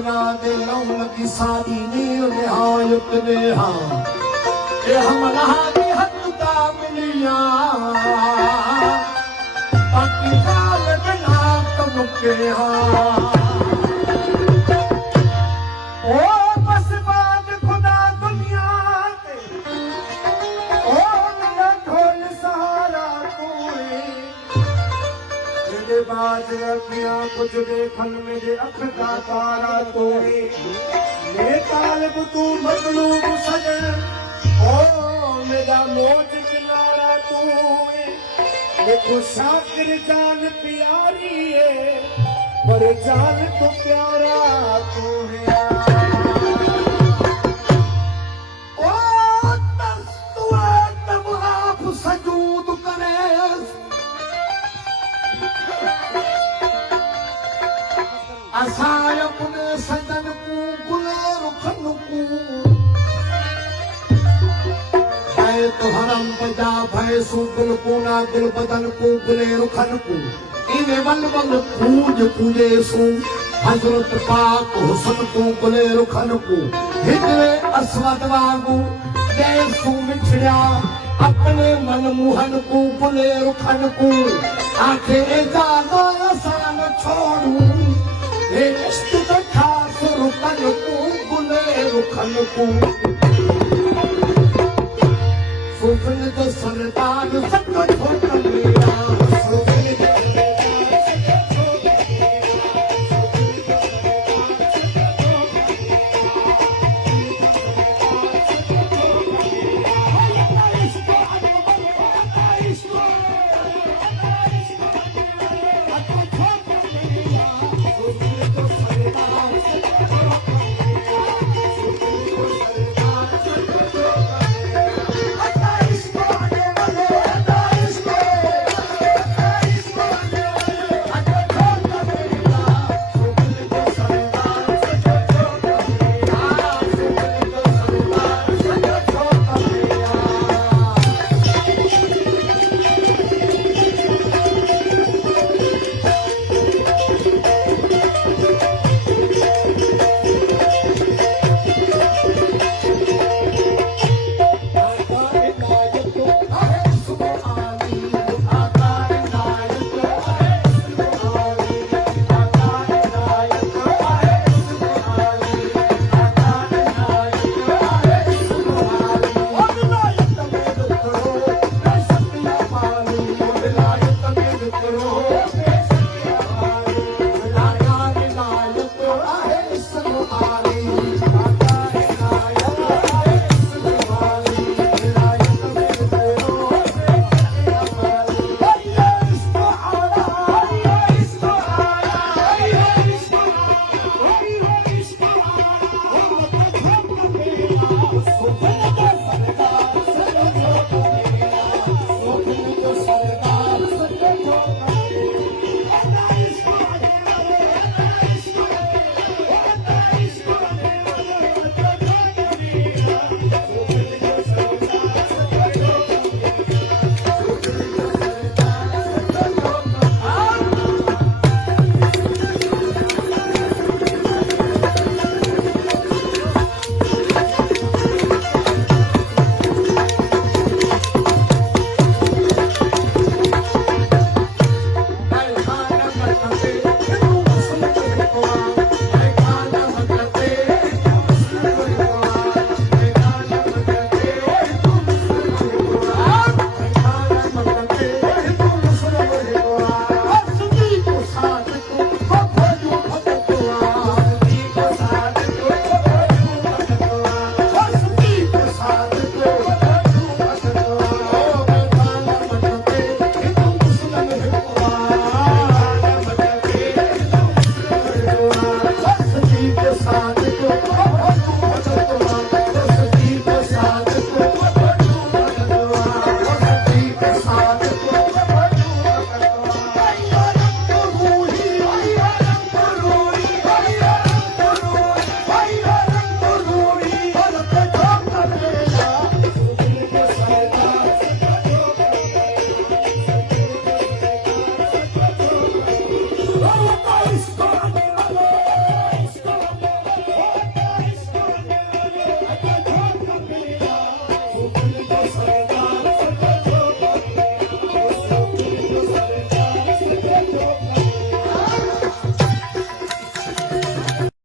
साजना दे लौन की सारी नील निहायत नेहा ये हम लहानी हत्ता मिलिया बाकी काल बिना कम के ओ बस बात खुदा दुनिया ते ओ मेरा ढोल सहारा कोई बाज रखिया कुछ देखन मेरे अख का तारा तोए ये तालब तू मखलूक सजन ओ मेरा मौज किनारा तोए देखो शाकिर जान प्यारी है पर जान तो प्यारा तू है ओ दस तू तब आप सजूद करे असां अपने सजन को गुले रुखन को भय तो हरम बजा भय सु गुल कोना गुल बदन को गुले रुखन को इने वल वल पूज पूजे सु हजरत पाक हुसन को गुले रुखन को हिजरे अस्वद वांगू जैसू मिठड़ा अपने मन मुहन को गुले रुखन को आखे एजाज़ो असां न छोड़ू इश्क तो खास रुखन को गुले रुखन को सुफन तो सरदार सब छोड़ मेरा